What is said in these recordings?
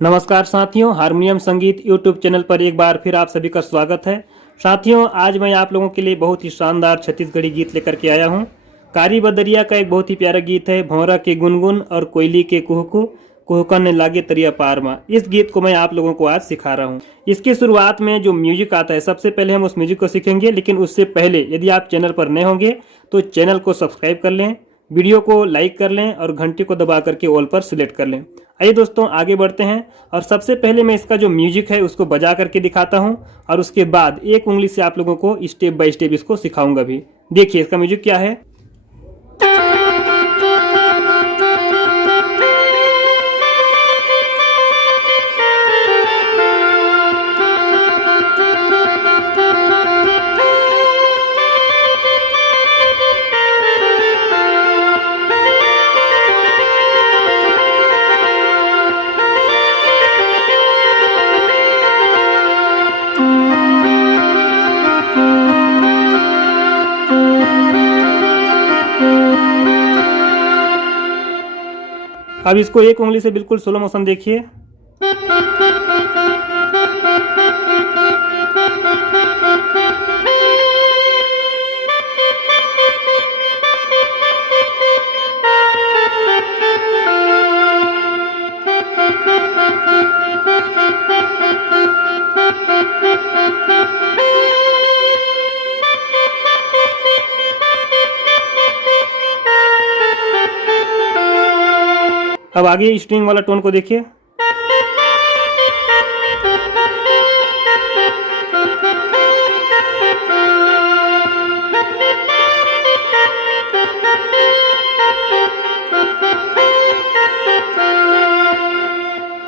नमस्कार साथियों, हारमोनियम संगीत यूट्यूब चैनल पर एक बार फिर आप सभी का स्वागत है। साथियों, आज मैं आप लोगों के लिए बहुत ही शानदार छत्तीसगढ़ी गीत लेकर के आया हूं। कारी बदरिया का एक बहुत ही प्यारा गीत है, भौरा के गुनगुन और कोयली के कुहकू, कुहकन ने लागे तरिया पारमा। इस गीत को मैं आप लोगों को आज सिखा रहा हूँ। इसकी शुरुआत में जो म्यूजिक आता है, सबसे पहले हम उस म्यूजिक को सीखेंगे, लेकिन उससे पहले यदि आप चैनल पर नए होंगे तो चैनल को सब्सक्राइब कर लें, वीडियो को लाइक कर लें और घंटी को दबा करके ऑल पर सिलेक्ट कर लें। आइए दोस्तों, आगे बढ़ते हैं और सबसे पहले मैं इसका जो म्यूजिक है उसको बजा करके दिखाता हूं और उसके बाद एक उंगली से आप लोगों को स्टेप बाय स्टेप इसको सिखाऊंगा भी। देखिए इसका म्यूजिक क्या है। अब इसको एक उंगली से बिल्कुल स्लो मोशन देखिए। अब आगे स्ट्रिंग वाला टोन को देखिए।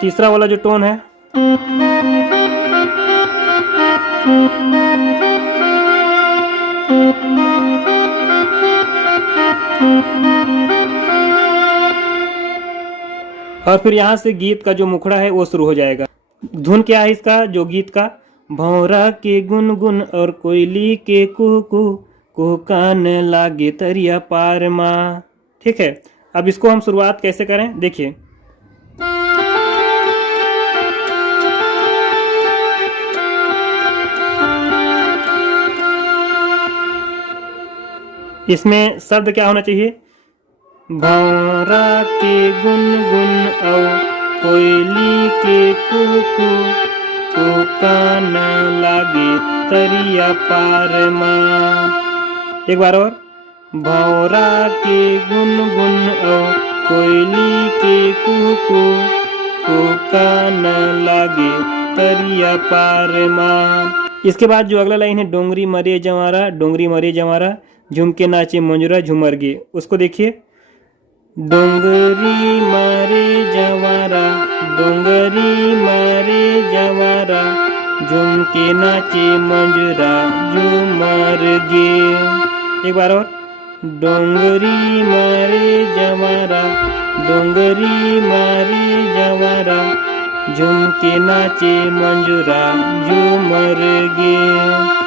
तीसरा वाला जो टोन है, और फिर यहाँ से गीत का जो मुखड़ा है वो शुरू हो जाएगा। धुन क्या है इसका, जो गीत का, भौरा के गुनगुन और कोयली के कुहकू, कुहकान लागे तरिया पारमा। ठीक है, अब इसको हम शुरुआत कैसे करें देखिए। इसमें शब्द क्या होना चाहिए, भौरा के गुनगुन और कोयली के कुहकू, कुहकान लागे तरिया पारमा। एक बार और, भौरा के गुनगुन और कोयली के कुहकू, कुहकान लागे तरिया पारमा। इसके बाद जो अगला लाइन है, डोंगरी मरे जवारा, डोंगरी मरे जवारा, झुमके नाचे मंजुरा झुमर गे, उसको देखिए। डोंगरी मारे जवारा, डोंगरी मारे जवारा, झुमके नाचे मंजुरा झुमर गे। एक बार और, डोंगरी मारे जवारा, डोंगरी मारे जवारा, झुमके नाचे मंजुरा झुमर गे।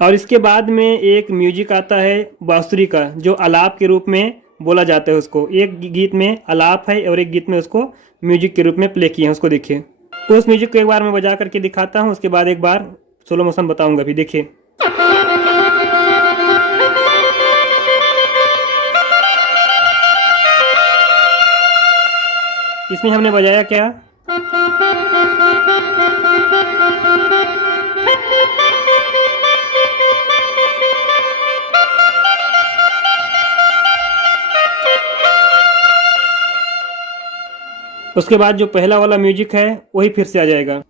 और इसके बाद में एक म्यूजिक आता है बांसुरी का, जो आलाप के रूप में बोला जाता है उसको। एक गीत में आलाप है और एक गीत में उसको म्यूजिक के रूप में प्ले किए हैं, उसको देखिए। उस म्यूजिक को एक बार मैं बजा करके दिखाता हूँ, उसके बाद एक बार सोलो मोशन बताऊंगा भी, देखिए। इसमें हमने बजाया क्या, उसके बाद जो पहला वाला म्यूजिक है वही फिर से आ जाएगा।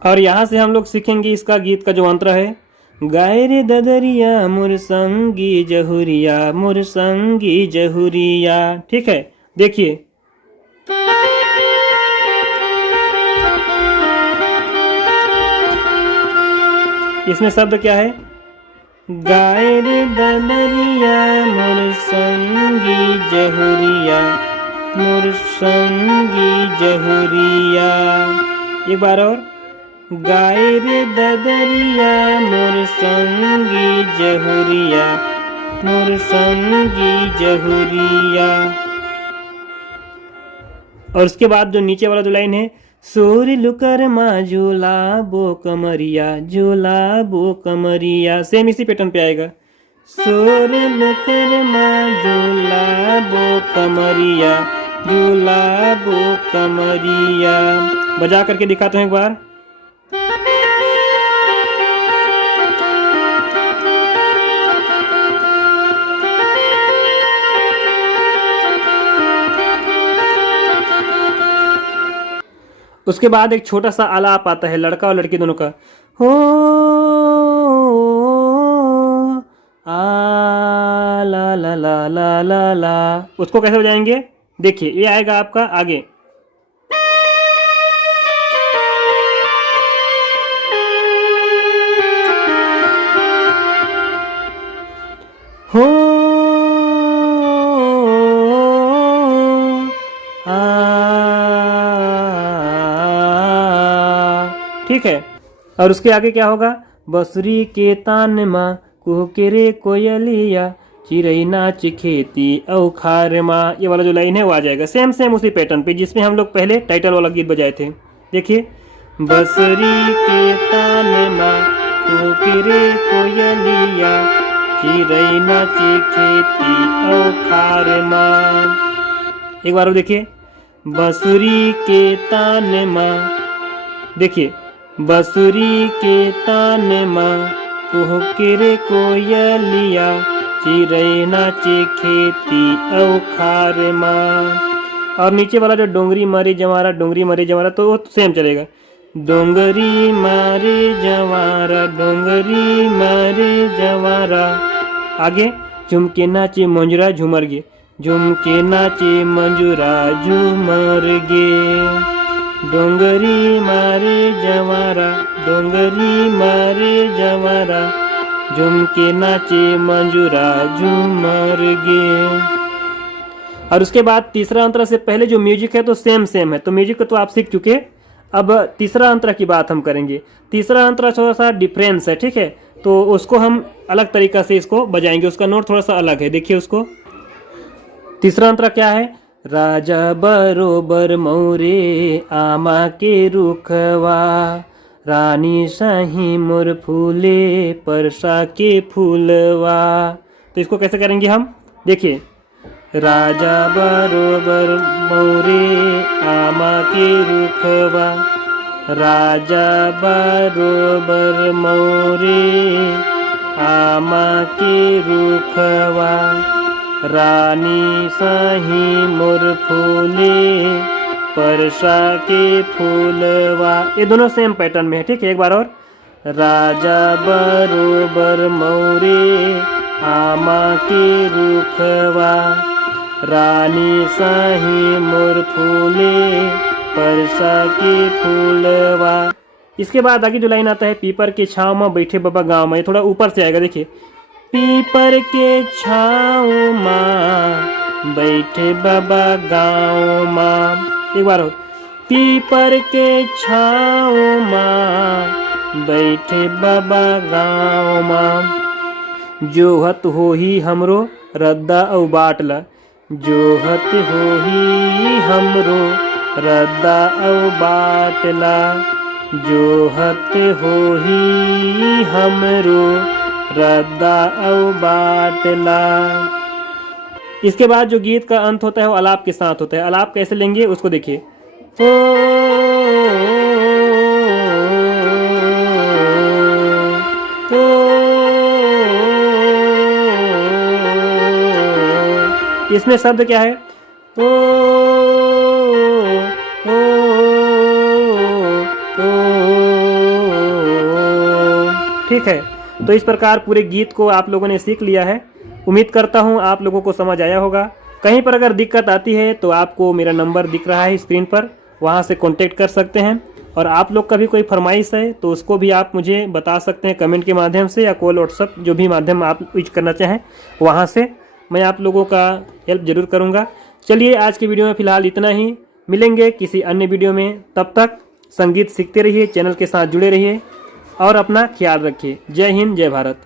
और यहाँ से हम लोग सीखेंगे इसका गीत का जो अंतरा है, गाय रे ददरिया मोर संगी जहुरिया, मोर संगी जहुरिया। ठीक है, देखिए। इसमें शब्द क्या है? गाय रे ददरिया मोर संगी जहुरिया, मोर संगी जहुरिया। एक बार और। गाय रे ददरिया मोर संगी जहुरिया, मोर संगी जहुरिया। और उसके बाद जो नीचे वाला जो लाइन है, सोर लुकर माँ झूला बो कमरिया, झूला बो कमरिया। सेम इसी पैटर्न पे आएगा। सोर लुकर माँ झूला बो कमरिया, झूला बो कमरिया। बजा करके दिखाता हूँ एक बार। उसके बाद एक छोटा सा आलाप आता है लड़का और लड़की दोनों का। हो आ ला ला ला ला ला ला। उसको कैसे बजाएंगे? देखिए, ये आएगा आपका आगे। हो ठीक है। और उसके आगे क्या होगा? बसुरी के तान माँ कुहकेरे कोयलिया, चिरई नाच खेती औ खार माँ। ये वाला जो लाइन है वो आ जाएगा सेम सेम उसी पैटर्न पे जिसमें हम लोग पहले टाइटल वाला गीत बजाए थे। देखिए, बसुरी के तान माँ कुहकेरे कोयलिया, चिरई नाच खेती औ खार माँ। एक बार और देखिए, बसुरी के तान माँ। देखिए, बसुरी के तान माँ कुहकेरे कोयलिया, चिरई नाचे खेती औ खार माँ। और नीचे वाला जो डोंगरी मारे जवारा, डोंगरी मारे जवारा, तो वो सेम चलेगा। डोंगरी मारे जवारा, डोंगरी मारे जवारा। आगे, झुमके नाचे मंजुरा झूमर गे, झुमके नाचे मंजुरा झूमर गे। डोंगरी मारे जवारा, डोंगरी मारे जवारा, झुमके नाचे मंजुरा झूमर गे। और उसके बाद तीसरा अंतरा से पहले जो म्यूजिक है तो सेम सेम है, तो म्यूजिक को तो आप सीख चुके। अब तीसरा अंतरा की बात हम करेंगे। तीसरा अंतरा थोड़ा सा डिफरेंस है, ठीक है, तो उसको हम अलग तरीका से इसको बजाएंगे। उसका नोट थोड़ा सा अलग है, देखिए उसको। तीसरा अंतरा क्या है? राजा बरोबर मौरे आमा के रुखवा, रानी शाही मोर फूले परसा के फूलवा। तो इसको कैसे करेंगे हम? देखिए, राजा बरोबर मौरे आमा के रुखवा, राजा बरोबर मौरे आमा के रुखवा, रानी साही मोर फूले परसा के फूलवा। ये दोनों सेम पैटर्न में है, ठीक है। एक बार और। राजा बरोबर मौरे आमा के रुखवा, रानी साही मोर फूले परसा के फूलवा। इसके बाद आगे जो लाइन आता है, पीपर के छाँव में बैठे बाबा गाँव में, ये थोड़ा ऊपर से आएगा। देखिए, पीपर के छाँव माँ बैठे बाबा गाँव माँ। एक बार हो। पीपर के छाँव माँ बैठे बाबा गाँव माँ, जोहत हो ही हमरो रद्दा औ बाटला, जोहत हो ही हमरो रद्दा औ बाटला, जोहत हो ही हमरो रद्दा औ बाटला। इसके बाद जो गीत का अंत होता है वो अलाप के साथ होता है। अलाप कैसे लेंगे उसको देखिए। इसमें शब्द क्या है? ठीक है। तो इस प्रकार पूरे गीत को आप लोगों ने सीख लिया है। उम्मीद करता हूँ आप लोगों को समझ आया होगा। कहीं पर अगर दिक्कत आती है तो आपको मेरा नंबर दिख रहा है स्क्रीन पर, वहाँ से कॉन्टेक्ट कर सकते हैं। और आप लोग का भी कोई फरमाइश है तो उसको भी आप मुझे बता सकते हैं कमेंट के माध्यम से या कॉल व्हाट्सअप, जो भी माध्यम आप यूज करना चाहें वहाँ से मैं आप लोगों का हेल्प ज़रूर करूँगा। चलिए आज के वीडियो में फ़िलहाल इतना ही, मिलेंगे किसी अन्य वीडियो में। तब तक संगीत सीखते रहिए, चैनल के साथ जुड़े रहिए और अपना ख्याल रखिए। जय हिंद, जय भारत।